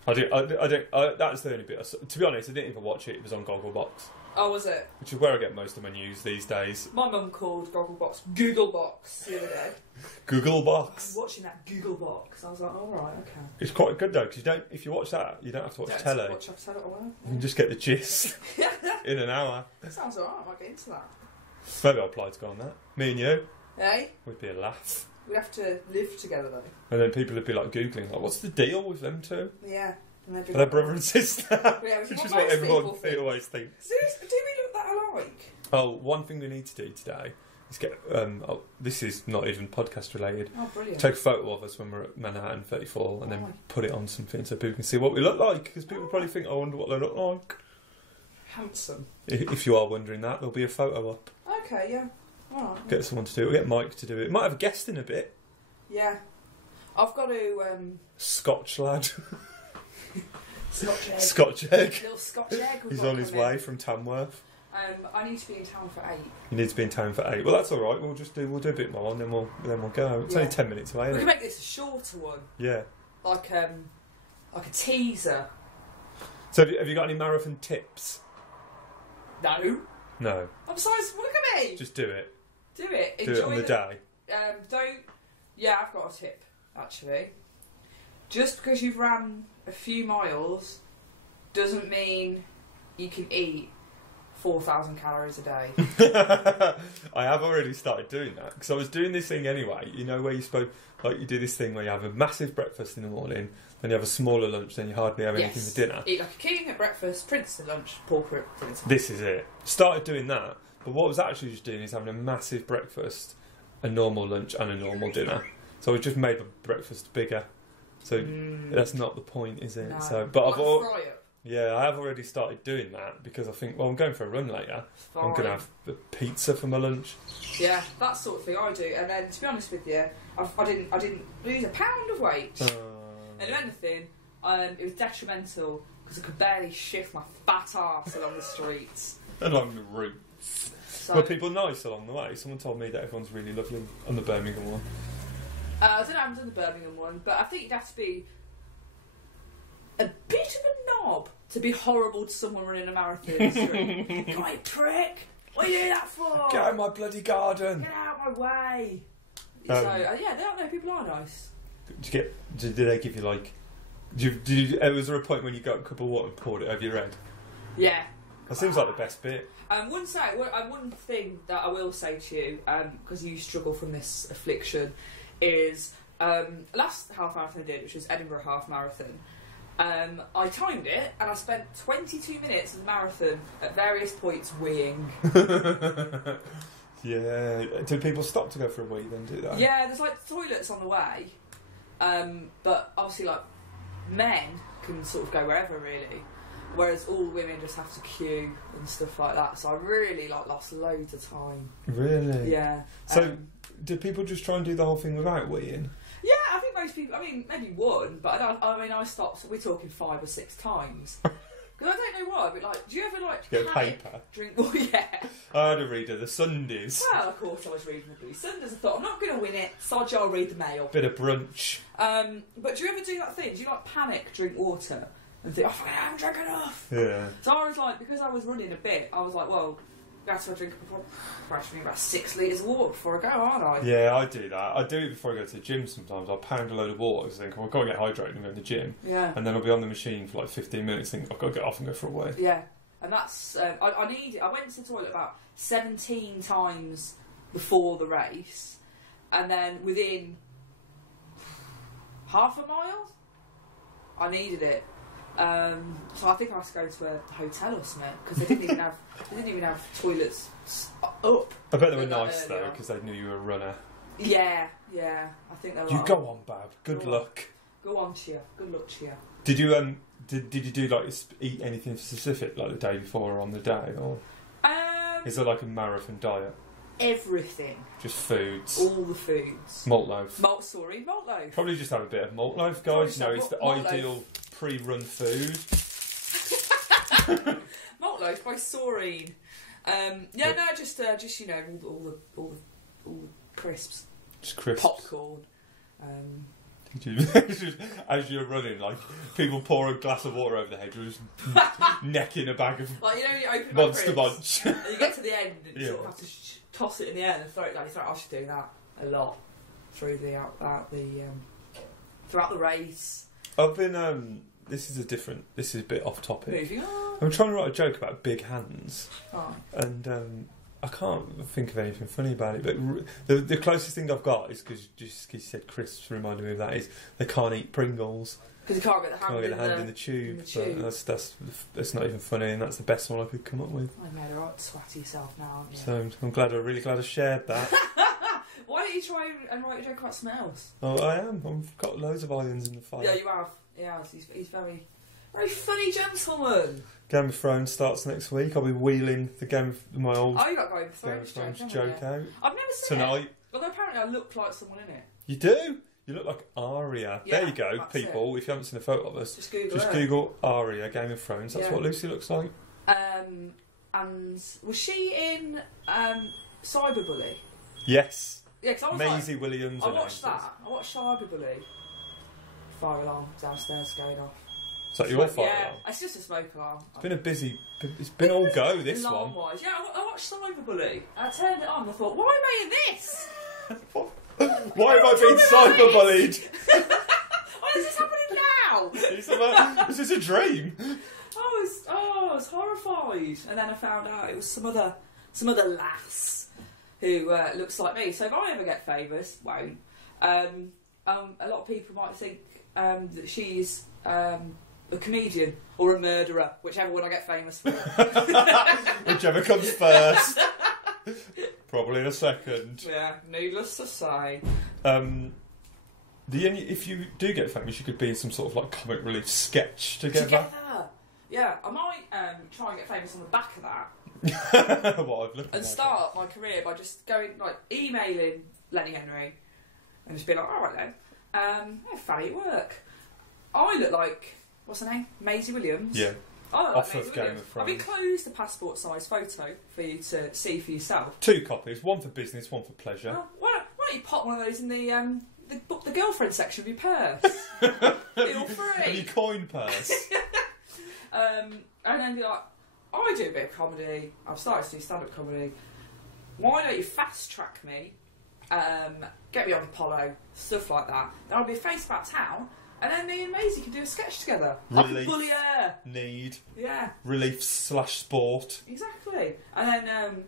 I don't. That's the only bit. To be honest, I didn't even watch it. It was on Gogglebox, Oh, was it? which is where I get most of my news these days. My mum called Gogglebox Googlebox the other day. I was Googlebox. watching that Googlebox. I was like, all right, okay. It's quite good though, because you don't. If you watch that, you don't have to watch telly. Watch episode at all. You can just get the gist in an hour. That sounds alright. I might get into that. Maybe I'll apply to go on that. Me and you Hey, would be a laugh. we'd have to live together though. And then people would be like googling, like, what's the deal with them two? Yeah. And they'd be Are they like, brother and sister? Yeah, which Which is is what what most everyone people think. always thinks. Do we look that alike? Oh, one thing we need to do today is get. This is not even podcast related. Oh, brilliant. Take a photo of us when we're at Manhattan 34 and then put it on something so people can see what we look like, because people probably think, I wonder what they look like. Handsome. If you are wondering that, there'll be a photo up. Okay, yeah. Alright. Get someone to do it. We'll get Mike to do it. Might have a guest in a bit. Yeah. I've got to, Scotch lad. Scotch egg. Scotch egg. Little Scotch egg. He's on his way from Tamworth. I need to be in town for 8. You need to be in town for 8. Well, that's all right. We'll do a bit more and then we'll go. It's only 10 minutes away, We isn't can it? make this a shorter one. Yeah. Like a teaser. So have you got any marathon tips? No. No. I'm sorry, look at me. Just do it. Do it. Do it on the day. Don't. Yeah, I've got a tip actually. Just because you've ran a few miles doesn't mean you can eat 4,000 calories a day. I have already started doing that because I was doing this thing anyway. You know where you you do this thing where you have a massive breakfast in the morning, then you have a smaller lunch, then you hardly have anything for dinner. Eat like a king at breakfast, prince at lunch, pauper at dinner time. This is it. Started doing that, but what I was actually just doing is having a massive breakfast, a normal lunch, and a normal dinner. So I just made my breakfast bigger. So that's not the point, is it? No. So, but Like a fry-up. I have already started doing that because I think, well, I'm going for a run later. I'm going to have a pizza for my lunch. Yeah, that sort of thing I do. And then, to be honest with you, I didn't lose a pound of weight. And if anything, it was detrimental because I could barely shift my fat arse along the streets. Along the routes. So, Were people nice along the way? Someone told me that everyone's really lovely on the Birmingham one. I don't know, I haven't done the Birmingham one, but I think you'd have to be a bit of a knob to be horrible to someone running a marathon in the street. God, you prick! What are you doing that for? Get out of my bloody garden! Get out of my way! People are nice. Did they give you like? Was there a point when you got a cup of water and poured it over your head? Yeah. That seems like the best bit. One thing that I will say to you, because you struggle from this affliction, is last half marathon I did, which was Edinburgh half marathon. I timed it and I spent 22 minutes of the marathon at various points weeing. Yeah. Do people stop to go for a wee then, do they? Yeah, there's like toilets on the way, but obviously like men can sort of go wherever really, whereas all women just have to queue and stuff like that. So I really lost loads of time. Really? Yeah. So did people just try and do the whole thing without weeing? Yeah, I think most people. I mean, maybe one, but I stopped. So we're talking 5 or 6 times. Because I don't know why, but like, do you ever like Get panic, paper? drink? Well, yeah. I had a read of the Sundays. Well, of course I was reading the Blue Sundays. I thought I'm not going to win it. Sod you, I'll read the Mail. Bit of brunch. But do you ever do that thing? Do you like panic, drink water, and think, I haven't drank enough? Yeah. So I was like, because I was running a bit, I was like, well, that's what I drink about 6 litres of water before I go, aren't I? Yeah, I do that. I do it before I go to the gym sometimes. I'll pound a load of water because I think, I've got to get hydrated and go to the gym. Yeah. And then I'll be on the machine for like 15 minutes and think, I've got to get off and go for a wee. Yeah. And that's, I went to the toilet about 17 times before the race, and then within half a mile, I needed it. So I think I had to go to a hotel or something because they didn't even have toilets up. I bet they were nice though because they knew you were a runner. Yeah. I think they were. You go on, Bab. Good luck. Go on, cheer. Good luck, cheer. Did you did you do like eat anything specific like the day before or on the day, or is there like a marathon diet? Everything. Just foods. All the foods. Malt loaf. Malt loaf. Probably just have a bit of malt loaf, guys. No, it's the ideal pre-run food. Malt loaf by Saurine. Just you know all the crisps. Just crisps. Popcorn. As you're running, like people pour a glass of water over the head, you're just necking a bag of like you open Monster Munch. And you get to the end and you Yeah. sort of have to toss it in the air and throw it down your throat. I should do that a lot throughout the race. I've been this is a bit off topic. Moving on. I'm trying to write a joke about big hands, and I can't think of anything funny about it. But the closest thing I've got is because you said crisps reminded me of that is they can't eat Pringles because you can't get the hand in the tube. In the But that's not even funny, and that's the best one I could come up with. I made a right swat to yourself now, aren't you? So I'm really glad I shared that. Why don't you try and write a joke about something else? Oh, I am. I've got loads of irons in the fire. Yeah, you have. Yeah, he's very, very funny gentleman. Game of Thrones starts next week. I'll be wheeling my old you got Game of Thrones joke out. I've never seen tonight. It. Although apparently I look like someone in it. You do? You look like Arya. Yeah, there you go, people. If you haven't seen a photo of us, just Google Google Arya, Game of Thrones. That's what Lucy looks like. And was she in Cyberbully? Yes. Yeah, because I was Maisie Williams. I watched that. I watched Cyberbully. Fire alarm downstairs going off. Is that your fire alarm? Yeah, it's just a smoke alarm. It's been all go, this one. Alarm-wise. Yeah, I watched Cyberbully. I turned it on and I thought, why am I in this? Why have I been cyberbullied? Why is this happening now? Is this a dream? I was horrified. And then I found out it was some other lass who looks like me. So if I ever get famous, won't. A lot of people might think that she's a comedian or a murderer, whichever one I get famous for. Whichever comes first. Probably in a second. Yeah, needless to say. If you do get famous, you could be in some sort of like comic relief sketch together. Yeah, I might try and get famous on the back of that. What I've looked at. And start my career by just going, like, emailing Lenny Henry and just being like, alright then, yeah, Fanny at work. I look like, what's her name? Maisie Williams. Yeah. Off of Game of Thrones. I've enclosed a passport size photo for you to see for yourself. 2 copies, one for business, one for pleasure. Why don't you pop one of those in the girlfriend section of your purse? Feel free. And your coin purse. And then be like, I do a bit of comedy. I've started to do stand-up comedy. Why don't you fast track me? Get me on Apollo, stuff like that. Then I'll be a face about town. And then me and Maisie can do a sketch together. Relief. Like a bully her. Need. Yeah. Relief/sport. Exactly. And then,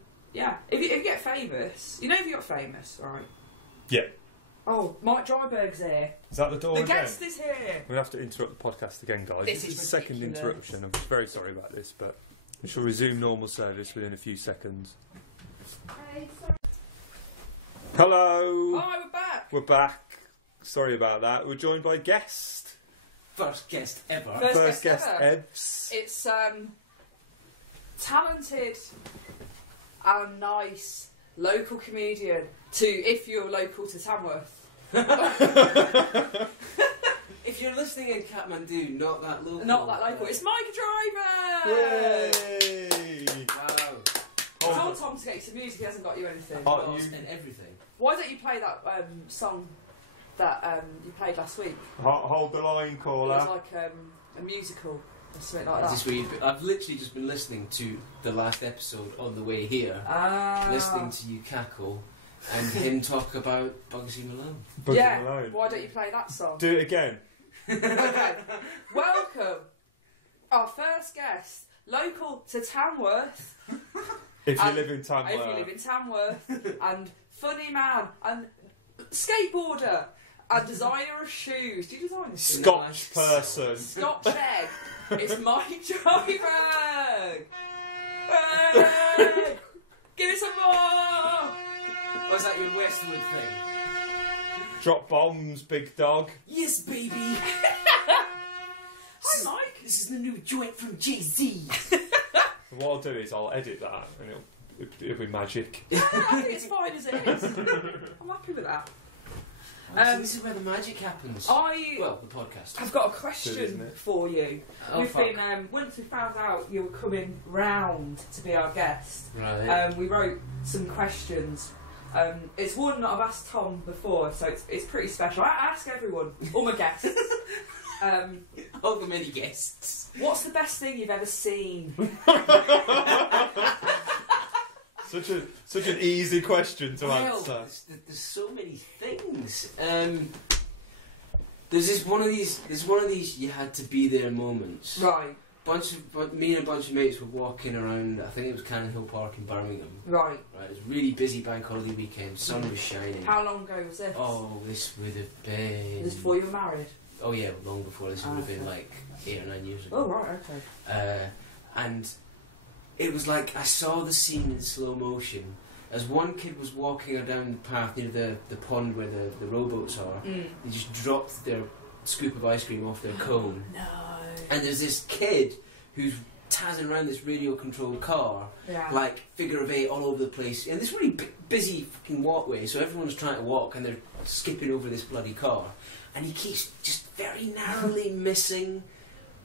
if you get famous, if you got famous, right? Yeah. Oh, Mike Dryburgh's here. Is that the door The again? guest is here. We'll have to interrupt the podcast again, guys. This is the second ridiculous. interruption. I'm very sorry about this, but we shall resume normal service within a few seconds. Hey, sorry. Hello. Hi, we're back. We're back. Sorry about that. We're joined by a guest. First guest ever. First guest ever. Ebs. It's talented and nice local comedian if you're local to Tamworth. If you're listening in Kathmandu, not that local. Not that local. It's Mike Driver! Yay! Wow. I told Tom to get you some music, he hasn't got you anything. And everything. Why don't you play that song that you played last week? Hold the line, It caller. was like a musical or something like Is that. this where I've literally just been listening to the last episode on the way here. Ah. Listening to you cackle and him talk about Bugsy Malone. Yeah, Malone. why don't you play that song? Do it again. Okay, welcome our first guest, local to Tamworth. If you live in Tamworth. If you live in Tamworth, and funny man, and skateboarder, A designer of shoes. Do you design shoes? Scotch person. Scotch egg. It's Mike Dryburgh. Hey! Give me some more. Or is that your Westwood thing? Drop bombs, big dog. Yes, baby. Hi, Mike. This is the new joint from Jay-Z. What I'll do is I'll edit that and it'll be magic. Yeah, I think it's fine as it is. I'm happy with that. So this is where the magic happens. Well, the podcast. I've got a question for you. We've been once we found out you were coming round to be our guest. Right. We wrote some questions. It's one that I've asked Tom before, so it's pretty special. I ask everyone, all my guests. All the many guests. What's the best thing you've ever seen? Such an easy question to answer. There's so many things. There's one of these you had to be there moments. Right. Me and a bunch of mates were walking around. I think it was Cannon Hill Park in Birmingham. Right. It was a really busy bank holiday weekend. Sun was shining. How long ago was this? Oh, this would have been. Was this before you were married? Oh yeah, long before. This would have been like 8 or 9 years ago. Oh right, okay. And it was like I saw the scene in slow motion as one kid was walking down the path near the pond where the rowboats are. They just dropped their scoop of ice cream off their cone. No. And there's this kid who's tazzing around this radio-controlled car, like figure of 8 all over the place. And this really busy fucking walkway, so everyone's trying to walk and they're skipping over this bloody car. And he keeps just very narrowly missing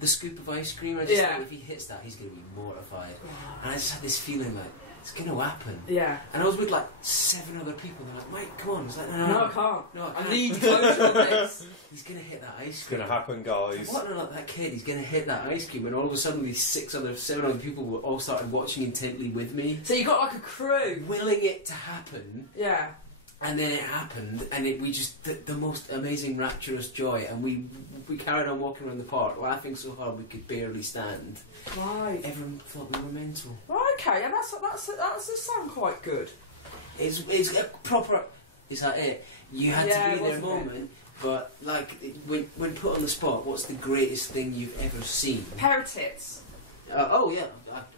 the scoop of ice cream. I just think if he hits that, he's going to be mortified. And I just had this feeling like, it's going to happen. Yeah. And I was with like 7 other people. They're like, Mike, come on. It's like, no, I can't. No, I can't. I need closure on this. He's going to hit that ice cream. It's going to happen, guys. What about that kid? He's going to hit that ice cream. And all of a sudden, these 7 other people were all started watching intently with me. So you got like a crew. Willing it to happen. Yeah. And then it happened, and we just the most amazing rapturous joy, and we carried on walking around the park, laughing so hard we could barely stand. Right. Everyone thought we were mental. Okay, and that does sound quite good. It's a proper. Is that it? You had to be there moment, but like when put on the spot, what's the greatest thing you've ever seen? Pair of tits. Oh yeah,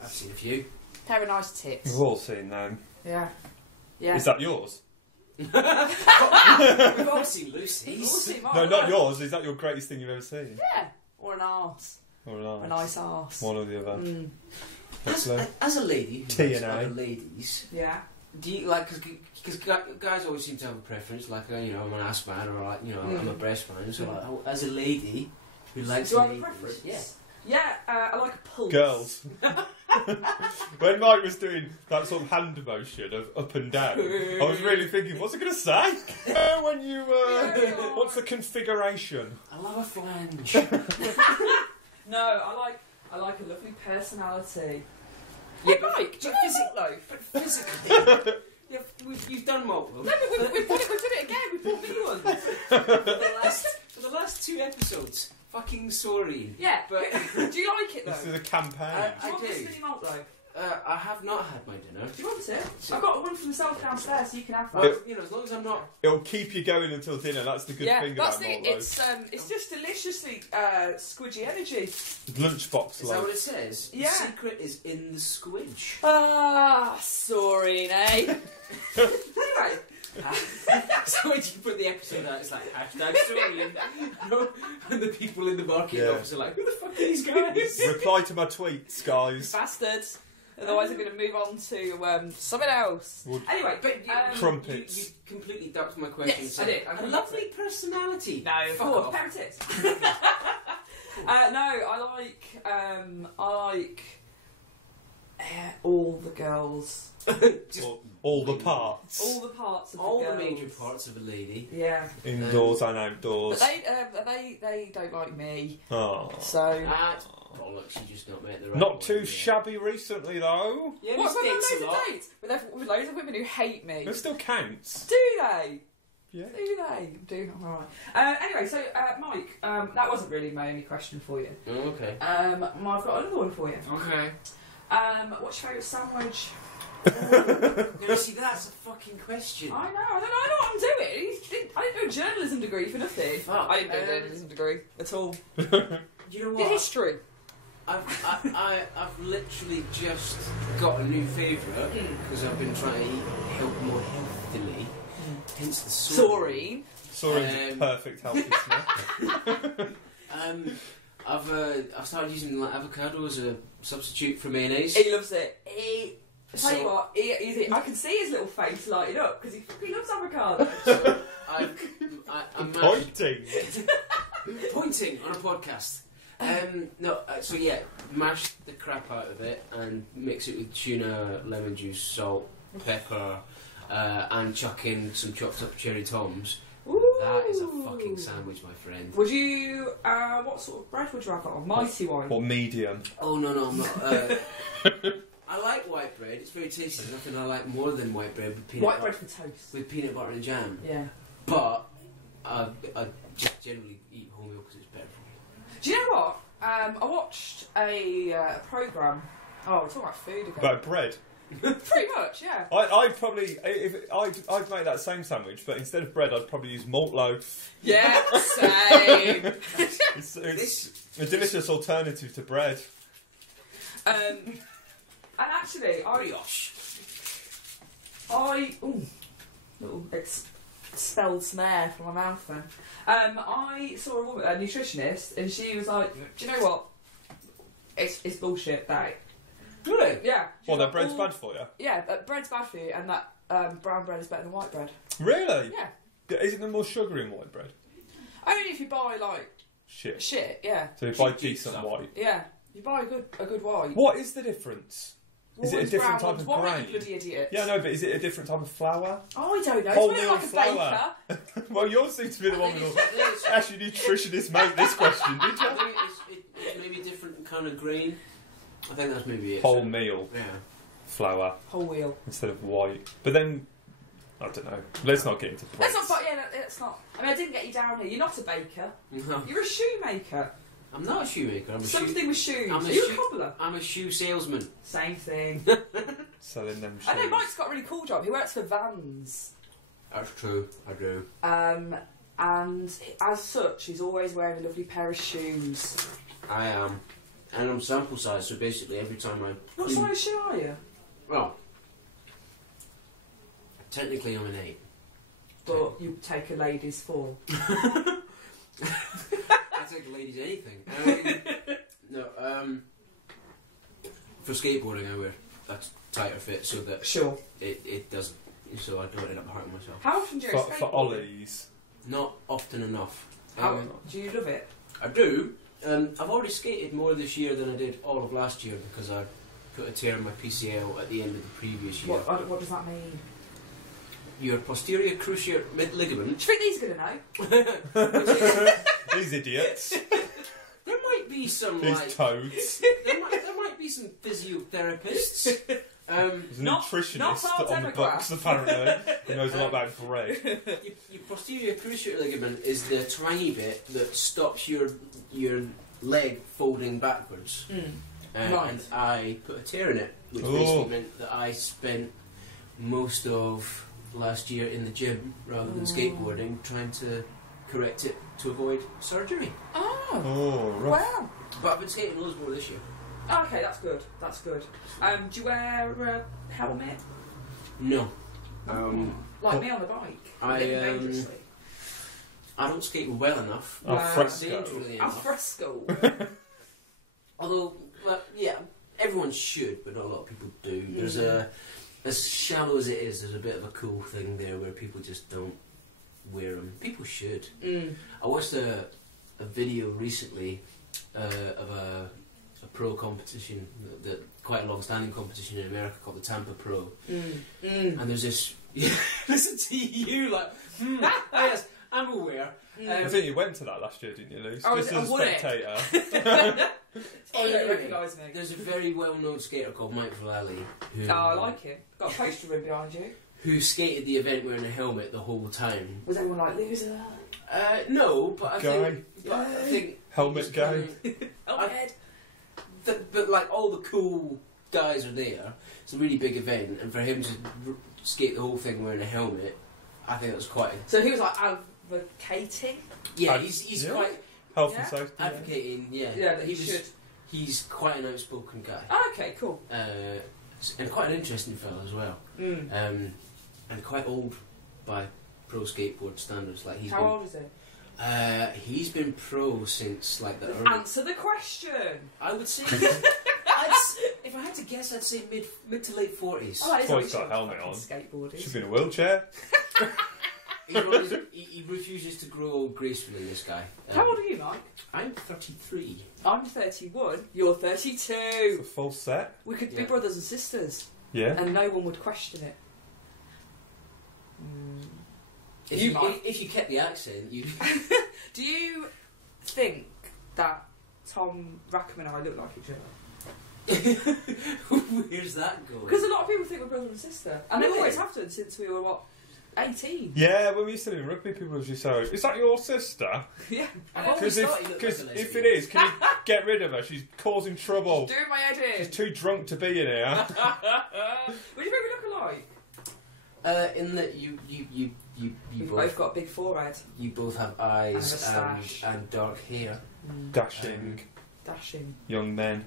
I've seen a few. Pair of nice tits. We've all seen them. Yeah. Yeah. Is that yours? We've all seen Lucy's. No, not yours. Is that your greatest thing you've ever seen? Yeah. Or an arse. Or an arse. A nice arse. One or the other. As a lady who T likes and A. other ladies, yeah. do you like because guys always seem to have a preference, like I'm an ass man or like I'm a breast man. So like, as a lady who likes do you have ladies, a preference? yeah. Yeah, I like a pulse. Girls. When Mike was doing that sort of hand motion of up and down, I was really thinking, what's it going to say? When you, what's the configuration? I love a flange. No, I like a lovely personality. Yeah, but Mike, do you know but physically. Yeah, you've done multiple. No, but we've done it again. We've bought new ones. For the last 2 episodes. Fucking sorry. Yeah, but do you like it though? This is a campaign. Do you want this mini malt though? I have not had my dinner. Do you want it? I've got one for myself downstairs, so you can have that. Well, as long as I'm not. It'll keep you going until dinner. That's the good thing about malt. It's just deliciously squidgy energy. Lunchbox. Is that what it says? Yeah. The secret is in the squidge. Ah, sorry, eh? Anyway. So when you put the episode out, it's like #sorry, and the people in the marketing office are like, who the fuck are these guys? Reply to my tweets, guys. Bastards. Otherwise, I'm going to move on to something else. Anyway, but crumpets. You completely ducked my question. Yes, I did. A lovely personality. No, fuck off. Pair of tits. No, I like all the girls. Just all the parts. All the parts of all the the girls. major parts of a lady. Yeah. Indoors and outdoors. But they don't like me. Oh. So. Bollocks, you just not met the right Not one, too shabby recently, though. Yeah, what, mistakes loads a of lot. dates? With loads of women who hate me. It still counts. Do they? Yeah. Do they? Do alright. Anyway, so Mike, that wasn't really my only question for you. Oh, okay. I've got another one for you. Okay. What's your favourite sandwich? Now, see, that's a fucking question. I know what I'm doing. I didn't do a journalism degree for nothing. Fuck. I didn't do a journalism degree at all. You know The what? history. I've literally just got a new favourite because I've been trying to eat more healthily. Hence the soaring. Soaring's perfect healthy snack. I've started using like avocado as a substitute for mayonnaise. He loves it. Tell you what, I can see his little face lighting up because he loves avocado. So I'm pointing on a podcast. Mash the crap out of it and mix it with tuna, lemon juice, salt, pepper, and chuck in some chopped up cherry toms. Ooh. That is a fucking sandwich, my friend. Would you? What sort of bread would you have that on? Mighty one. Or medium? Oh no, I'm not. I like white bread. It's very tasty. Nothing I like more than white bread with peanut butter. Bread for toast. With peanut butter and jam. Yeah. But I just generally eat wholemeal because it's better for me. Do you know what? I watched a programme. Oh, we're talking about food again. About bread? Pretty much, yeah. I'd probably, I'd make that same sandwich, but instead of bread, I'd probably use malt loaf. Yeah, same. It's a delicious alternative to bread. And actually, little expelled snare from my mouth then. I saw a woman, a nutritionist, and she was like, "Do you know what? It's bullshit, that." Really? Yeah. Well, that bread's bad for you? Yeah, bread's bad for you, and that brown bread is better than white bread. Really? Yeah. Isn't there more sugar in white bread? Only if you buy, like... Shit, yeah. So you buy decent white? Yeah. You buy a good white. What is the difference? Well, is it a different type of grain? grain? You bloody idiot. Yeah, no, but is it a different type of flour? Oh, I don't know. Wholemeal It's flour. like a baker. Well, yours seems to be the one with all... Actually, nutritionist made this question, did you? I think it's maybe a different kind of grain. I think that's maybe it. Wholemeal flour. Whole wheel. Instead of white. But then, I don't know. Let's not get into bread. That's not... I mean, I didn't get you down here. You're not a baker. No. You're a shoemaker. I'm not a shoemaker. I'm Something with shoes. I'm You're a cobbler. I'm a shoe salesman. Same thing. Selling them shoes. I know, Mike's got a really cool job. He works for Vans. That's true. I do. And as such, he's always wearing a lovely pair of shoes. I am. And I'm sample size, so basically every time I... What size shoe are you? Well, technically I'm an 8. But you take a lady's 4. I take a lady's anything. For skateboarding I wear a tighter fit so that it doesn't, so I don't end up hurting myself. How often do you skateboard? For ollies? Not often enough. Do you love it? I do. I've already skated more this year than I did all of last year because I put a tear in my PCL at the end of the previous year. What does that mean? Your posterior cruciate ligament. Do you think these are going to know? These idiots. There might be some These toads. There might be some physiotherapists. There's a not nutritionist on the books apparently who knows a lot about bread. Your posterior cruciate ligament is the tiny bit that stops your leg folding backwards. Right. And I put a tear in it, which basically meant that I spent most of last year in the gym rather than skateboarding trying to correct it to avoid surgery. Oh, rough. Wow. But I've been skating loads more this year. Okay, that's good. That's good. Do you wear a helmet? No. Like me on the bike. Dangerously. I don't skate well enough. Alfresco. Alfresco. Although, everyone should, but not a lot of people do. There's as shallow as it is, there's a bit of a cool thing there where people just don't wear them. People should. I watched a video recently of a pro competition, that quite a long-standing competition in America called the Tampa Pro. And there's this... Listen to you, like... yes, I'm aware. I think you went to that last year, didn't you, Luce? Oh, just as a spectator. Oh, you don't recognise me. There's a very well-known skater called Mike Vallely. Who, I like him. Got a poster of him behind you. Who skated the event wearing a helmet the whole time. Was everyone like, loser? No, but I think Helmet guy. Helmet head. But like all the cool guys are there. It's a really big event, and for him to skate the whole thing wearing a helmet, I think it was quite. So he was like advocating. Yeah, he's quite health and safety. Advocating. Yeah, that he should. He's quite an outspoken guy. Oh, okay, cool. And quite an interesting fellow as well. And quite old by pro skateboard standards. Like How old is he? He's been pro since like the early... Answer the question. I would say, if I had to guess, I'd say mid to late 40s. Oh, Well, he's got a helmet on. Skateboarding. Should be in a wheelchair. He refuses to grow gracefully. This guy. How old are you, Mike? I'm 33. I'm 31. You're 32. It's a full set. We could be brothers and sisters. Yeah. And no one would question it. If you kept the accent, you. Do you think that Tom Rackham and I look like each other? Where's that going? Because a lot of people think we're brother and sister, and they Really? always have done since we were 18. Yeah, when we used to live in rugby, people would just say, "Is that your sister?" Yeah. Because if it is, can you get rid of her? She's causing trouble. Doing my head in. She's too drunk to be in here. What do you think we look alike? In that you We've both got a big forehead. You both have eyes And and dark hair. Dashing Dashing. young men.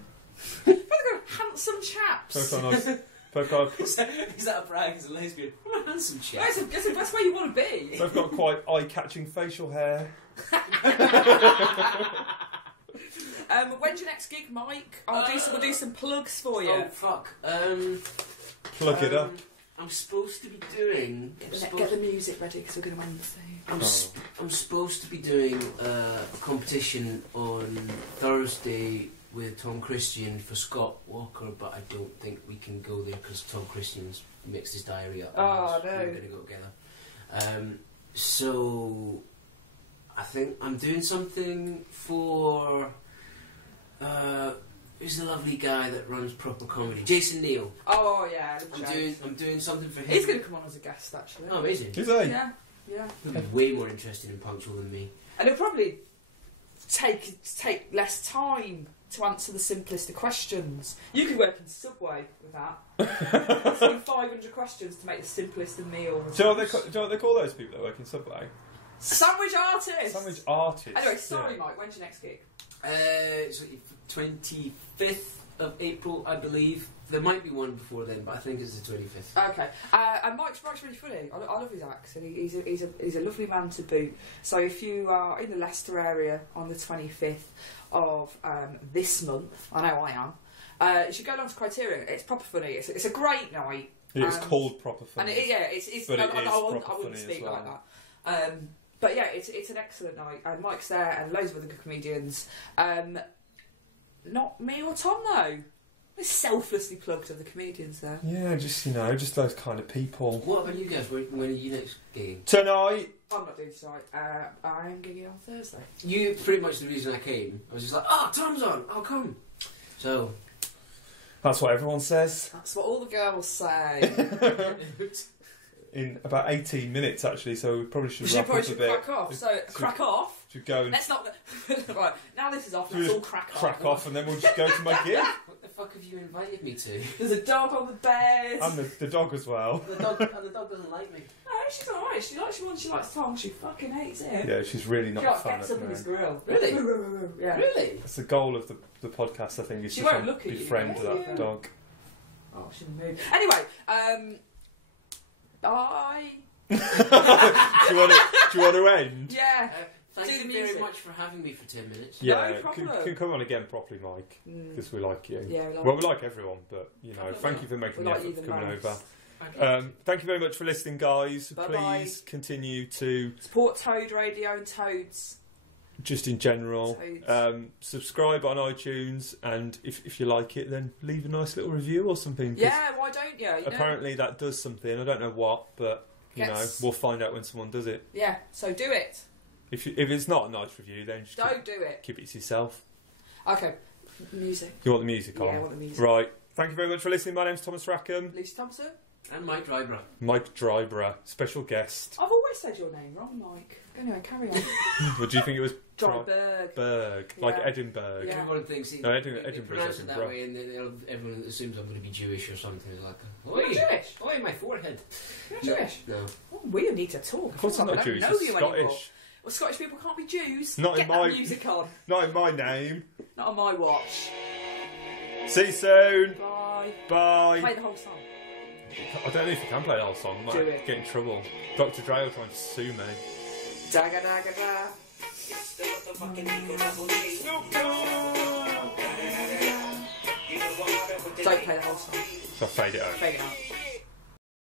Both got handsome chaps. Both got nice. Both got. Is that a brag as a lesbian? I'm a handsome chap. That's the best way you want to be. Both got quite eye-catching facial hair. When's your next gig, Mike? We'll do some plugs for you. Oh fuck. Plug it up. I'm supposed to be doing. Get the music ready because we're going to end the thing. I'm supposed to be doing a competition on Thursday with Tom Christian for Scott Walker, but I don't think we can go there because Tom Christian's mixed his diary up. Oh no! We're going to go together. So I think I'm doing something for. Who's the lovely guy that runs Proper Comedy? Jason Neal. Oh yeah, I'm doing something for him. He's going to come on as a guest actually. Oh, amazing! Is he? Yeah. He'll be way more interested and punctual than me. And it'll probably take less time to answer the simplest of questions. You could work in Subway with that. Asking 500 questions to make the simplest of meals. Do you know what they call those people that work in Subway? Sandwich artists! Sandwich artists. Anyway, sorry Mike, when's your next gig? It's 25th of April, I believe. There might be one before then, but I think it's the 25th. Okay. And Mike's really funny. I love his accent. He's a lovely man to boot. So if you are in the Leicester area on the 25th of this month, I know I am, you should go along to Criterion. It's proper funny. It's a great night. It's called Proper Funny. And it's but I proper wouldn't funny speak as well. like that. But yeah, it's an excellent night. And Mike's there and loads of other good comedians. Not me or Tom though. We're selflessly plugged of the comedians there. Yeah, just those kind of people. What about you guys? When are you next gigging? Tonight. I'm not doing tonight. I am gigging on Thursday. You pretty much the reason I came. I was just like, Tom's on, I'll come. So That's what everyone says. That's what all the girls say. In about 18 minutes, actually, so we probably should wrap up a bit. Crack off. So crack off. Should go and Let's not. Right now, this is off. Let's all crack off. Crack off, and then we'll just go to my gig. What the fuck have you invited me to? There's a dog on the bed. And the dog as well. The dog doesn't like me. No, she's alright. She likes Tom. She fucking hates him. Yeah, she's really not She a like fan gets of up in me. his grill. Really? Yeah. Really? That's the goal of the podcast, I think, is She to won't try look and at you. befriend Yeah, that yeah. dog. Oh, she didn't move. Anyway, bye. Do you want to end? Yeah. Thank Do you the very music. much for having me for 10 minutes. Yeah, No problem. can come on again properly, Mike, because we like you. Yeah. Well, we like everyone, but thank you for we making the like you effort the of coming most. over. Okay. Thank you very much for listening, guys. Bye-bye. Please continue to, Support Toad Radio and Toads. just in general, Toads. subscribe on iTunes, and if you like it, then leave a nice little review or something. 'cause Yeah, why don't you? apparently that does something. I don't know what, but Yes. we'll find out when someone does it. Yeah, so do it. If it's not a nice review, then just Don't do it. keep it to yourself. Okay, music. You want the music on? Yeah, I want the music. Right. Thank you very much for listening. My name's Thomas Rackham. Lucy Thompson. And Mike Dryburgh. Mike Dryburgh, special guest. I've always said your name wrong, Mike. Anyway, carry on. What do you think it was? Dryburgh. Berg, like Yeah. Edinburgh. Yeah. Everyone thinks No, they Edinburgh's pronounce it that Edinburgh. way, and then everyone assumes I'm going to be Jewish or something. It's like, You're not Jewish? oi, my forehead. You're not Jewish? No. Oh, we need to talk. Of course I'm I not don't Jewish, know it's you anymore. Scottish. Well, Scottish people can't be Jews. Not Get in that my- music on. Not in my name. Not on my watch. See you soon. Bye. Bye. Play the whole song. I don't know if you can play the whole song. I might Do it. get in trouble. Dr. Dre will try and sue me. Dagga dagga da. Don't play the whole song. So I fade it out. Fade it out.